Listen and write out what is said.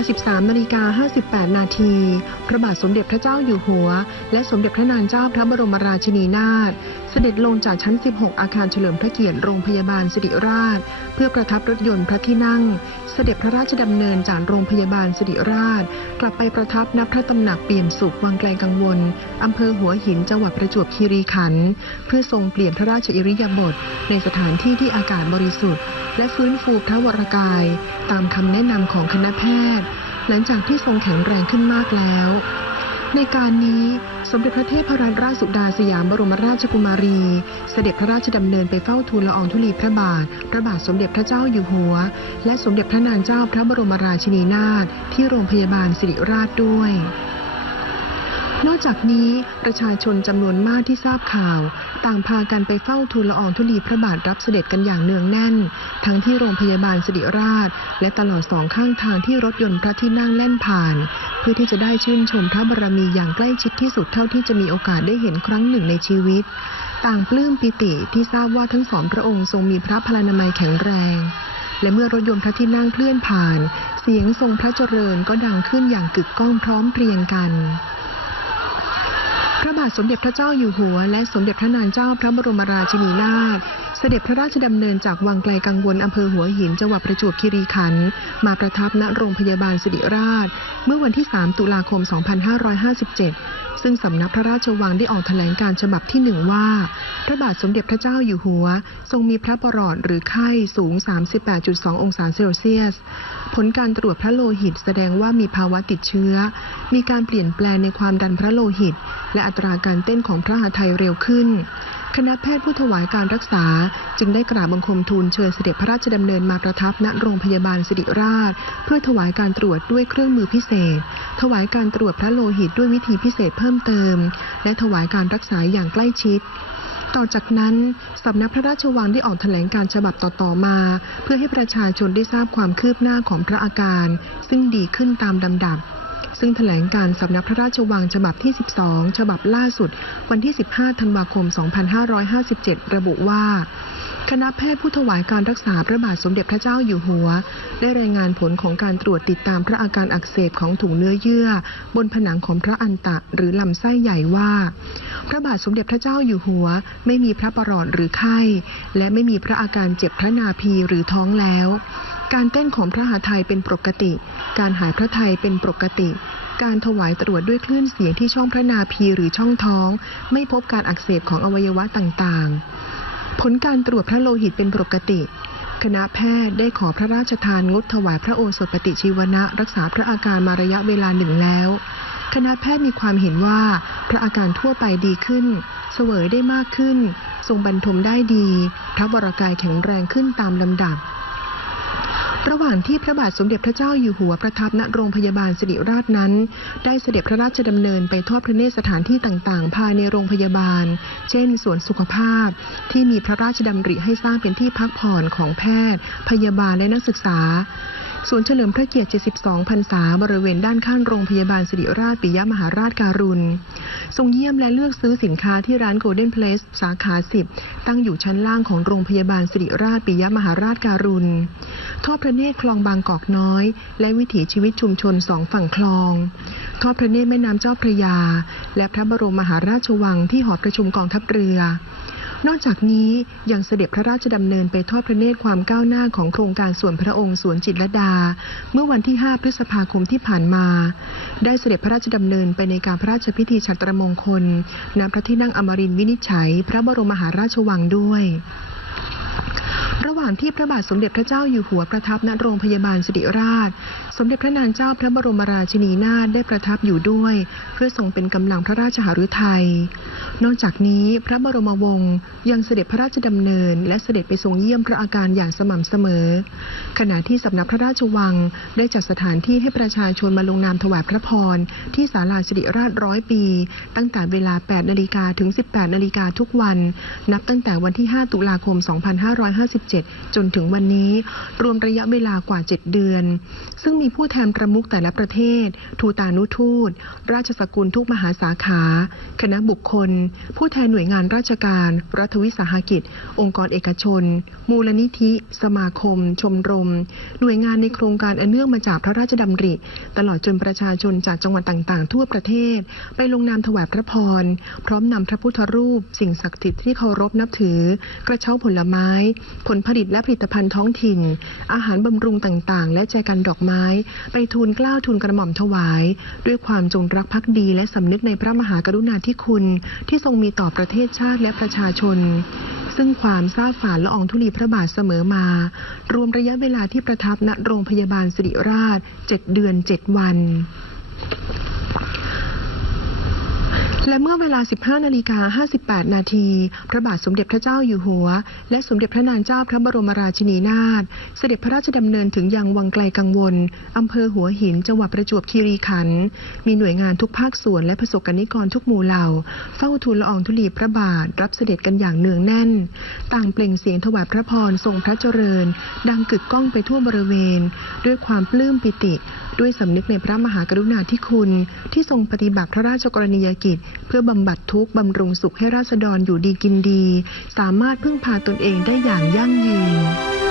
า13นาฬิกา58 นาที พระบาทสมเด็จพระเจ้าอยู่หัว และสมเด็จพระนางเจ้าพระบรมราชินีนาถ เสด็จลงจากชั้น 16 อาคารเฉลิมพระเกียรติโรงพยาบาลสิริราช เพื่อประทับรถยนต์พระที่นั่ง เสด็จพระราชดำเนินจากโรงพยาบาลสิริราช กลับไปประทับณพระตำหนักเปี่ยมสุขวังไกลกังวลอำเภอหัวหินจังหวัดประจวบคีรีขันธ์เพื่อทรงเปลี่ยนพระราชอิริยาบถในสถานที่ที่อากาศบริสุทธิ์ และฟื้นฟูพระวรกาย ตามคำแนะนำของคณะแพทย์ หลังจากที่ทรงแข็งแรงขึ้นมากแล้ว ในการนี้สมเด็จพระเทพรัตนราชสุดาสยามบรมราชกุมารี เสด็จพระราชดำเนินไปเฝ้าทูลละอองธุลีพระบาท พระบาทสมเด็จพระเจ้าอยู่หัว และสมเด็จพระนางเจ้าพระบรมราชินีนาถที่โรงพยาบาลสิริราชด้วยนอกจากนี้ประชาชนจำนวนมากที่ทราบข่าว ต่างพากันไปเฝ้าทูลละอองธุลีพระบาทรับเสด็จกันอย่างเนืองแน่น ทั้งที่โรงพยาบาลสิริราช และตลอดสองข้างทางที่รถยนต์พระที่นั่งแล่นผ่าน เพื่อที่จะได้ชื่นชมพระบารมีอย่างใกล้ชิดที่สุดเท่าที่จะมีโอกาสได้เห็นครั้งหนึ่งในชีวิต ต่างปลื้มปิติที่ทราบว่าทั้งสองพระองค์ทรงมีพระพลานามัยแข็งแรง และเมื่อรถยนต์พระที่นั่งเคลื่อนผ่าน เสียงทรงพระเจริญก็ดังขึ้นอย่างกึกก้องพร้อมเพรียงกัน พระบาทสมเด็จพระเจ้าอยู่หัว และสมเด็จพระนางเจ้าพระบรมราชินีนาถเสด็จพระราชดำเนินจากวังไกลกังวลอำเภอหัวหินจังหวัดประจวบคีรีขันธ์มาประทับณโรงพยาบาลสิริราช เมื่อวันที่ 3 ตุลาคม 2557 ซึ่งสำนักพระราชวังได้ออกแถลงการฉบับที่หนึ่งว่า พระบาทสมเด็จพระเจ้าอยู่หัว ทรงมีพระประหลอดหรือไข้สูง 38.2 องศาเซลเซียส ผลการตรวจพระโลหิตแสดงว่ามีภาวะติดเชื้อ มีการเปลี่ยนแปลงในความดันพระโลหิต และอัตราการเต้นของพระหฤทัยเร็วขึ้น คณะแพทย์ผู้ถวายการรักษา จึงได้กราบบังคมทูลเชิญเสด็จพระราชดำเนินมาประทับณโรงพยาบาลสิริราช เพื่อถวายการตรวจด้วยเครื่องมือพิเศษ ถวายการตรวจพระโลหิตด้วยวิธีพิเศษเพิ่มเติม และถวายการรักษาอย่างใกล้ชิดต่อจากนั้น สำนักพระราชวังได้ออกแถลงการฉบับต่อ ๆ มา เพื่อให้ประชาชนได้ทราบความคืบหน้าของพระอาการ ซึ่งดีขึ้นตามลำดับ ซึ่งแถลงการสำนักพระราชวังฉบับที่ 12 ฉบับล่าสุด วันที่ 15 ธันวาคม 2557 ระบุว่าคณะแพทย์ผู้ถวายการรักษาพระบาทสมเด็จพระเจ้าอยู่หัว ได้รายงานผลของการตรวจติดตามพระอาการอักเสบของถุงเนื้อเยื่อ บนผนังของพระอันตะหรือลำไส้ใหญ่ว่า พระบาทสมเด็จพระเจ้าอยู่หัว ไม่มีพระประหลอดหรือไข้ และไม่มีพระอาการเจ็บพระนาภีหรือท้องแล้ว การเต้นของพระหาไทยเป็นปกติ การหายพระไทยเป็นปกติ การถวายตรวจด้วยคลื่นเสียงที่ช่องพระนาภีหรือช่องท้อง ไม่พบการอักเสบของอวัยวะต่างๆ ผลการตรวจพระโลหิตเป็นปกติ คณะแพทย์ได้ขอพระราชทานงดถวายพระโอสถปฏิชีวนะ รักษาพระอาการมาระยะเวลาหนึ่งแล้ว คณะแพทย์มีความเห็นว่าพระอาการทั่วไปดีขึ้น เสวยได้มากขึ้น ทรงบรรทมได้ดีพระวรากายแข็งแรงขึ้นตามลำดับ ระหว่างที่พระบาทสมเด็จพระเจ้าอยู่หัวประทับณโรงพยาบาลสิริราชนั้น ได้เสด็จพระราชดำเนินไปทอดพระเนตรสถานที่ต่างๆ ภายในโรงพยาบาล เช่นสวนสุขภาพ ที่มีพระราชดำริให้สร้างเป็นที่พักผ่อนของแพทย์ พยาบาลและนักศึกษา สวนเฉลิมพระเกียรติ 72 พรรษา บริเวณด้านข้างโรงพยาบาลสิริราชปิยมหาราชการุณ ทรงเยี่ยมและเลือกซื้อสินค้าที่ร้าน Golden Place สาขา 10 ตั้งอยู่ชั้นล่างของโรงพยาบาลสิริราชปิยมหาราชการุณ ทอดพระเนตรคลองบางกอกน้อย และวิถีชีวิตชุมชนสองฝั่งคลอง ทอดพระเนตรแม่น้ำเจ้าพระยา และพระบรมมหาราชวังที่หอประชุมกองทัพเรือ นอกจากนี้ยังเสด็จพระราชดำเนินไปทอดพระเนตรความก้าวหน้าของโครงการส่วนพระองค์สวนจิตรดา เมื่อวันที่ 5 พฤษภาคมที่ผ่านมา ได้เสด็จพระราชดำเนินไปในการพระราชพิธีฉัตรมงคลณพระที่นั่งอมรินทร์วินิจฉัย พระบรมมหาราชวังด้วย ระหว่างที่พระบาทสมเด็จพระเจ้าอยู่หัวประทับณโรงพยาบาลสิริราช สมเด็จพระนางเจ้าพระบรมราชินีนาถได้ประทับอยู่ด้วย เพื่อทรงเป็นกำลังพระราชหฤทัย นอกจากนี้พระบรมวงศ์ยังเสด็จพระราชดำเนิน และเสด็จไปทรงเยี่ยมพระอาการอย่างสม่ำเสมอ ขณะที่สำนักพระราชวังได้จัดสถานที่ให้ประชาชนมาลงนามถวายพระพร ที่ศาลาสิริราชร้อยปี ตั้งแต่เวลา 8 นาฬิกาถึง 18 นาฬิกาทุกวัน นับตั้งแต่วันที่ 5 ตุลาคม 2557 2557จนถึงวันนี้ รวมระยะเวลากว่า 7 เดือน ซึ่งมีผู้แทนประมุขแต่ละประเทศ ทูตานุทูต ราชสกุลทุกมหาสาขา คณะบุคคลผู้แทนหน่วยงานราชการ รัฐวิสาหกิจ องค์กรเอกชน มูลนิธิ สมาคม ชมรม หน่วยงานในโครงการอันเนื่องมาจากพระราชดำริ ตลอดจนประชาชนจากจังหวัดต่างๆ ทั่วประเทศ ไปลงนามถวายพระพร พร้อมนำพระพุทธรูป สิ่งศักดิ์สิทธิ์ที่เคารพนับถือ กระเช้าผลไม้ ผลผลิตและผลิตภัณฑ์ท้องถิ่น อาหารบำรุงต่างๆ และแจกันดอกไม้ ไปทูลกล้าวทูลกระหม่อมถวาย ด้วยความจงรักภักดีและสำนึกในพระมหากรุณาธิคุณที่ทรงมีต่อประเทศชาติและประชาชน ซึ่งความซาบฝ่าละอองธุลีพระบาทเสมอมา รวมระยะเวลาที่ประทับณโรงพยาบาลสิริราช 7 เดือน 7 วัน และเมื่อเวลา 15 นาฬิกา 58 นาที พระบาทสมเด็จพระเจ้าอยู่หัว และสมเด็จพระนางเจ้าพระบรมราชินีนาถ เสด็จพระราชดำเนินถึงยังวังไกลกังวล อำเภอหัวหิน จังหวัดประจวบคีรีขันธ์ มีหน่วยงานทุกภาคส่วนและประสบกนิกรทุกหมู่เหล่า เฝ้าทูลละอองธุลีพระบาท รับเสด็จกันอย่างเนืองแน่น ต่างเปล่งเสียงถวายพระพรทรงพระเจริญ ดังกึกก้องไปทั่วบริเวณ ด้วยความปลื้มปิติ ด้วยสำนึกในพระมหากรุณาธิคุณ ที่ทรงปฏิบัติพระราชกรณียกิจ เพื่อบำบัดทุกข์บำรุงสุขให้ราษฎรอยู่ดีกินดี สามารถพึ่งพาตนเองได้อย่างยั่งยืน